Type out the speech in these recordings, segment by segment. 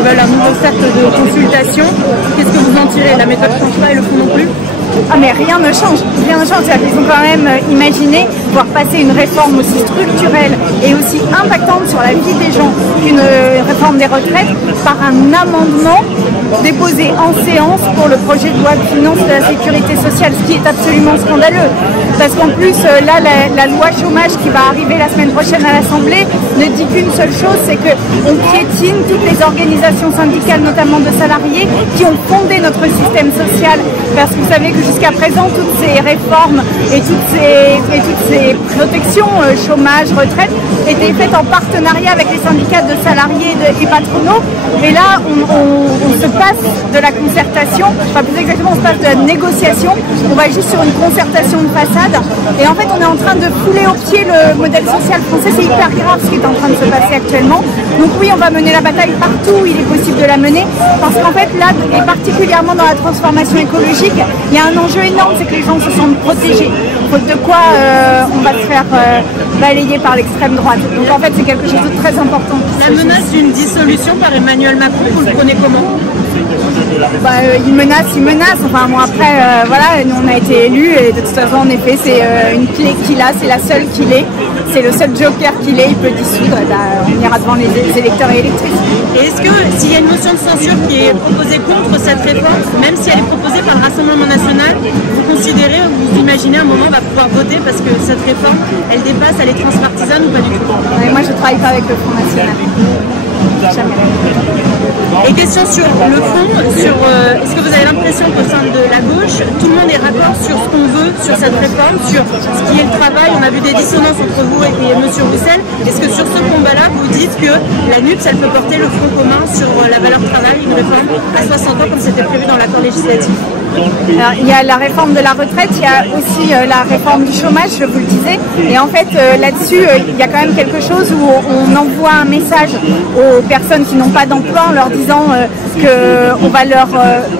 qui veulent un nouveau cercle de consultation. Qu'est-ce que vous en tirez? La méthode ne change pas et le fond non plus? Ah mais rien ne change, rien ne change. Ils ont quand même imaginé pouvoir passer une réforme aussi structurelle et aussi impactante sur la vie des gens qu'une réforme des retraites par un amendement déposé en séance pour le projet de loi de finances de la sécurité sociale, ce qui est absolument scandaleux. Parce qu'en plus, là, la loi chômage qui va arriver la semaine prochaine à l'Assemblée ne dit qu'une seule chose, c'est qu'on piétine toutes les organisations syndicales, notamment de salariés, qui ont fondé notre système social. Parce que vous savez que jusqu'à présent, toutes ces réformes et toutes ces protections, chômage, retraite, étaient faites en partenariat avec les syndicats de salariés et patronaux. Et là, on se passe de la concertation, enfin plus exactement, on se passe de la négociation. On va juste sur une concertation de façade. Et en fait, on est en train de fouler au pied le modèle social français. C'est hyper grave ce qui est en train de se passer actuellement. Donc oui, on va mener la bataille partout où il est possible de la mener. Parce qu'en fait, là, et particulièrement dans la transformation écologique, il y a un enjeu énorme, c'est que les gens se sentent protégés. Faute de quoi, on va se faire balayer par l'extrême droite. Donc en fait, c'est quelque chose de très important. La menace d'une dissolution par Emmanuel Macron, vous le prenez comment? Il menace. Enfin bon, après, voilà, nous on a été élus et de toute façon, en effet, c'est une clé qu'il a, c'est la seule qu'il est. C'est le seul joker qu'il est, il peut dissoudre. On ira devant les électeurs et électrices. Et est-ce que s'il y a une motion de censure qui est proposée contre cette réforme, même si elle est proposée par le Rassemblement national, vous considérez, vous imaginez un moment on va pouvoir voter parce que cette réforme, elle dépasse, elle est transpartisane ou pas du tout? Moi je travaille pas avec le Front National. Jamais. Et question sur le fond, est-ce que vous avez l'impression qu'au sein de la gauche, tout le monde est raccord sur ce qu'on veut, sur cette réforme, sur ce qui est le travail? On a vu des dissonances entre vous et M. Roussel. Est-ce que sur ce combat-là, vous dites que la NUPES, elle peut porter le front commun sur la valeur travail, une réforme à 60 ans comme c'était prévu dans l'accord législatif? Alors, il y a la réforme de la retraite, il y a aussi la réforme du chômage, je vous le disais. Et en fait, là-dessus, il y a quand même quelque chose où on envoie un message aux personnes qui n'ont pas d'emploi en leur disant qu'on va leur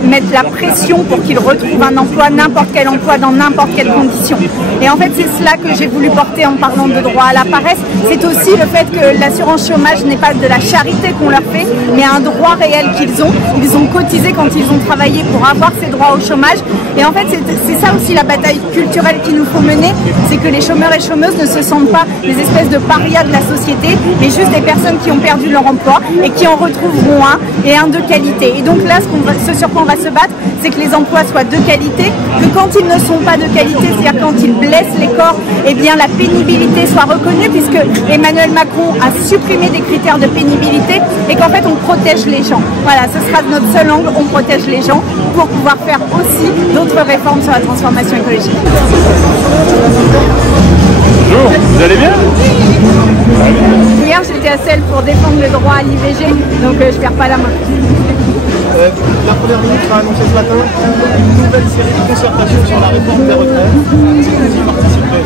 mettre la pression pour qu'ils retrouvent un emploi, n'importe quel emploi, dans n'importe quelle condition. Et en fait, c'est cela que j'ai voulu porter en parlant de droit à la paresse. C'est aussi le fait que l'assurance chômage n'est pas de la charité qu'on leur fait, mais un droit réel qu'ils ont. Ils ont cotisé quand ils ont travaillé pour avoir ces droits au chômage. Et en fait, c'est ça aussi la bataille culturelle qu'il nous faut mener, c'est que les chômeurs et chômeuses ne se sentent pas des espèces de parias de la société, mais juste des personnes qui ont perdu leur emploi et qui en retrouveront un, et un de qualité. Et donc là, ce sur quoi on va se battre, c'est que les emplois soient de qualité, que quand ils ne sont pas de qualité, c'est-à-dire quand ils blessent les corps, eh bien la pénibilité soit reconnue, puisque Emmanuel Macron a supprimé des critères de pénibilité et qu'en fait on protège les gens. Voilà, ce sera notre seul angle, on protège les gens pour pouvoir faire aussi d'autres réformes sur la transformation écologique. Bonjour, vous allez bien? Hier j'étais à Celle pour défendre le droit à l'IVG, donc je perds pas la main. La première ministre a annoncé ce matin une nouvelle série de concertations sur la réforme des retraites. Est-ce que vous y participerez?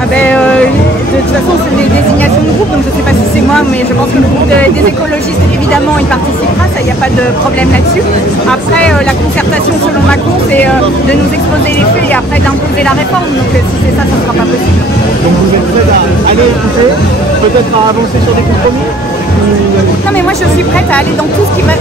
De toute façon, c'est des désignations de groupe, donc je ne sais pas si c'est moi, mais je pense que le groupe des écologistes, évidemment, il participera, ça, il n'y a pas de problème là-dessus. Après, la concertation, selon Macron, c'est de nous exposer les faits et après d'imposer la réforme, donc si c'est ça, ça ne sera pas possible. Donc vous êtes prêts à aller écouter, peut-être à avancer sur des compromis? Non mais moi je suis prête à aller dans tout ce qui va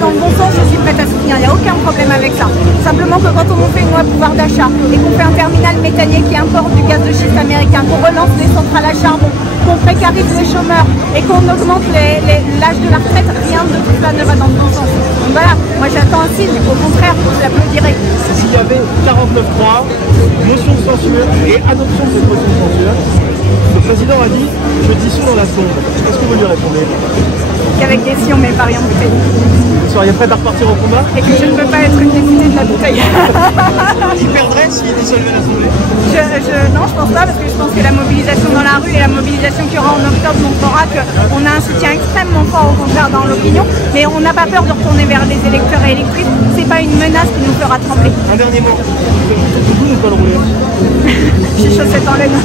dans le bon sens, je suis prête à soutenir, il n'y a aucun problème avec ça. Simplement que quand on fait une loi pouvoir d'achat et qu'on fait un terminal méthanier qui importe du gaz de schiste américain, qu'on relance des centrales à charbon, qu'on précarise les chômeurs et qu'on augmente l'âge de la retraite, rien de tout cela ne va dans le bon sens. Donc voilà, moi j'attends un signe, au contraire, je l'applaudirai. S'il y avait 49.3, motion de censure et adoption de cette motion de censure, le président a dit « je dissous dans la sonde ». Est-ce que vous lui répondez? Qu'avec des si on met pari en bouteille. Vous seriez prête à repartir au combat? Et que je ne veux pas être une députée de la bouteille. Il perdrait s'il dissolvait l'Assemblée? Non, je pense pas, parce que je pense que la mobilisation dans la rue et la mobilisation qu'il y aura en octobre montrera qu'on a un soutien extrêmement fort, au contraire, dans l'opinion. Mais on n'a pas peur de retourner vers les électeurs et électrices. C'est pas une menace qui nous fera trembler. Un dernier mot. Vous ne pas le rouler. Je suis chaussette en laine.